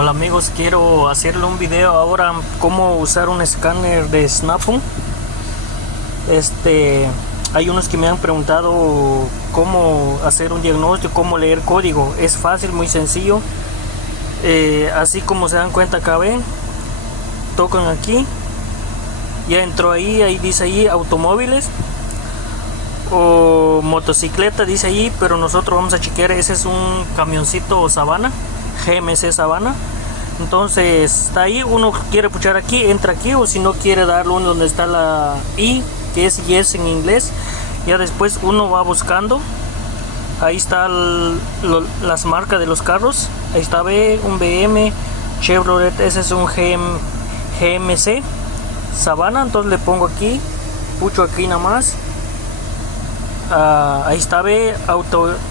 Hola amigos, quiero hacerle un video ahora cómo usar un escáner de Snap-on. Hay unos que me han preguntado cómo hacer un diagnóstico, cómo leer código. Es fácil, muy sencillo. Así como se dan cuenta acá, ven, tocan aquí, ya entró ahí dice ahí automóviles o motocicleta, dice ahí, pero nosotros vamos a chequear. Ese es un camioncito Savana, GMC Savana. Entonces está ahí, uno quiere puchar aquí, entra aquí, o si no quiere darle uno donde está la I, que es yes en inglés. Ya después uno va buscando, ahí está las marcas de los carros, ahí está un BM, Chevrolet, ese es un GMC Savana. Entonces le pongo aquí, pucho aquí nada más. Ahí está,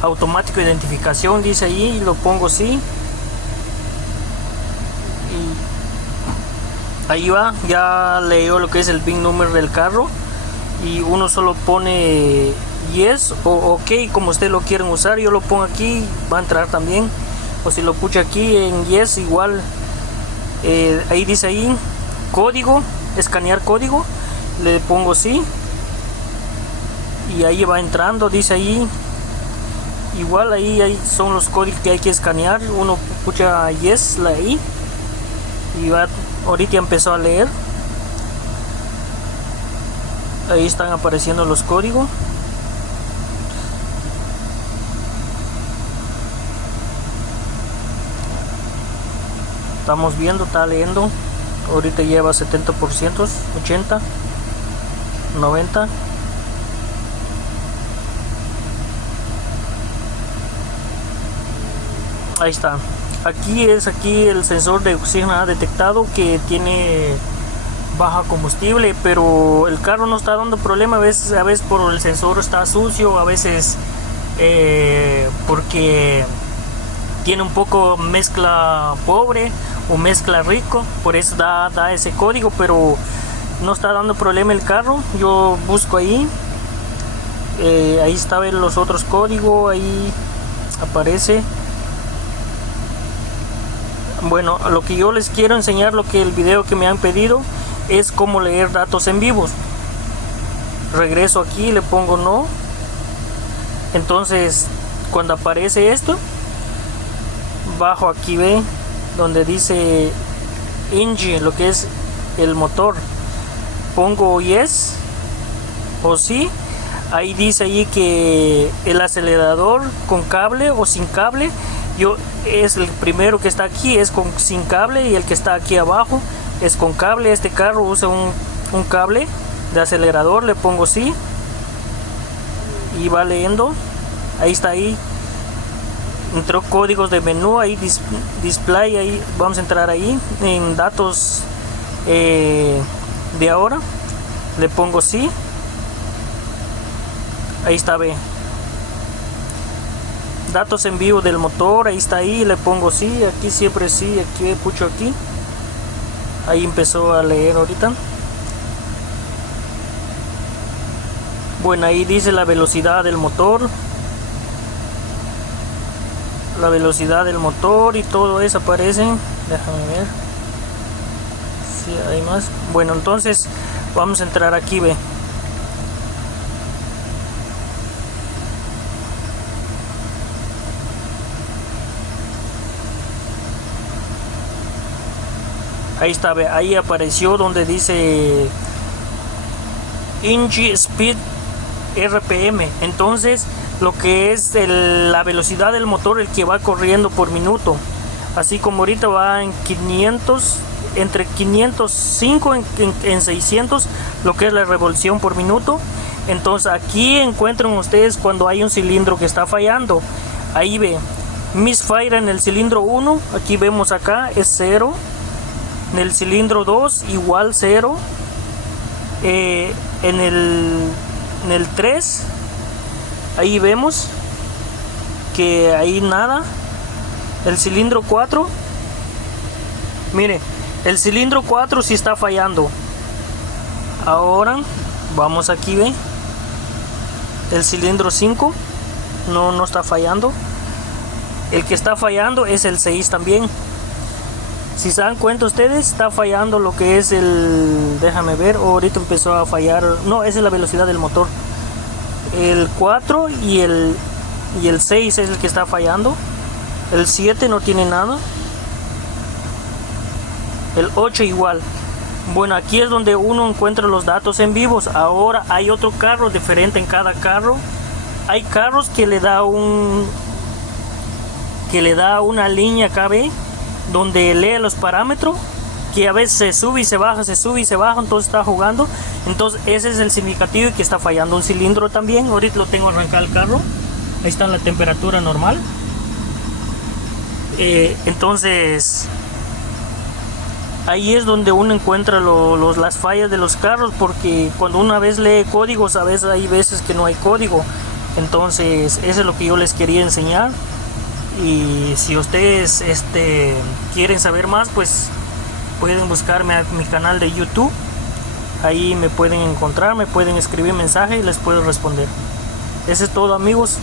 automático identificación, dice ahí, y lo pongo así. Ahí va, ya leyó lo que es el VIN number del carro, y uno solo pone yes o ok, como ustedes lo quieren usar. Yo lo pongo aquí, va a entrar también, o si lo pucha aquí en yes igual. Ahí dice ahí código, escanear código, le pongo sí y ahí va entrando, dice ahí igual. Ahí son los códigos que hay que escanear. Uno pucha yes, la I, y va. Ahorita empezó a leer. Ahí están apareciendo los códigos. Estamos viendo, está leyendo. Ahorita lleva 70%, 80, 90. Ahí está. Aquí el sensor de oxígeno ha detectado que tiene baja combustible, pero el carro no está dando problema. A veces por el sensor está sucio, a veces porque tiene un poco mezcla pobre o mezcla rico, por eso da ese código, pero no está dando problema el carro. Yo busco ahí, ahí está, ver los otros códigos, ahí aparece. Bueno, lo que yo les quiero enseñar, el video que me han pedido, es cómo leer datos en vivos. Regreso aquí, le pongo no. Entonces cuando aparece esto, bajo aquí, ve donde dice engine, lo que es el motor, pongo yes o sí. Ahí dice ahí que el acelerador con cable o sin cable. Es el primero que está aquí, es sin cable, y el que está aquí abajo es con cable. Este carro usa un cable de acelerador, le pongo sí y va leyendo. Ahí está, ahí entró códigos de menú, ahí display, ahí vamos a entrar ahí en datos de ahora, le pongo sí. Ahí está, ve, datos en vivo del motor, ahí está, ahí le pongo sí, aquí siempre sí, aquí pucho aquí. Ahí empezó a leer ahorita. Bueno, ahí dice la velocidad del motor, y todo eso aparece. Déjame ver si hay más. Bueno, entonces vamos a entrar aquí, ve. Ahí está, ve, ahí apareció donde dice engine speed RPM. Entonces lo que es la velocidad del motor, el que va corriendo por minuto. Así como ahorita va en 500, entre 505 en 600, lo que es la revolución por minuto. Entonces aquí encuentran ustedes cuando hay un cilindro que está fallando. Ahí ve misfire en el cilindro 1, aquí vemos acá es 0. En el cilindro 2 igual 0. En el 3 ahí vemos que ahí nada. El cilindro 4, mire, el cilindro 4 sí está fallando. Ahora vamos aquí, ve, el cilindro 5 no está fallando. El que está fallando es el 6 también. Si se dan cuenta ustedes, está fallando lo que es el, déjame ver, ahorita empezó a fallar, no, esa es la velocidad del motor. El 4 y el 6 es el que está fallando. El 7 no tiene nada. El 8 igual. Bueno, aquí es donde uno encuentra los datos en vivos. Ahora hay otro carro diferente en cada carro. Hay carros que le da una línea KB donde lee los parámetros, que a veces se sube y se baja, se sube y se baja, entonces está jugando. Entonces ese es el significativo y que está fallando un cilindro también. Ahorita lo tengo arrancado el carro, ahí está la temperatura normal. Entonces ahí es donde uno encuentra las fallas de los carros, porque cuando una vez lee códigos, a veces hay veces que no hay código. Entonces eso es lo que yo les quería enseñar. Y si ustedes quieren saber más, pues pueden buscarme a mi canal de YouTube. Ahí me pueden encontrar, me pueden escribir mensaje y les puedo responder. Eso es todo, amigos,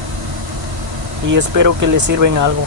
y espero que les sirva en algo.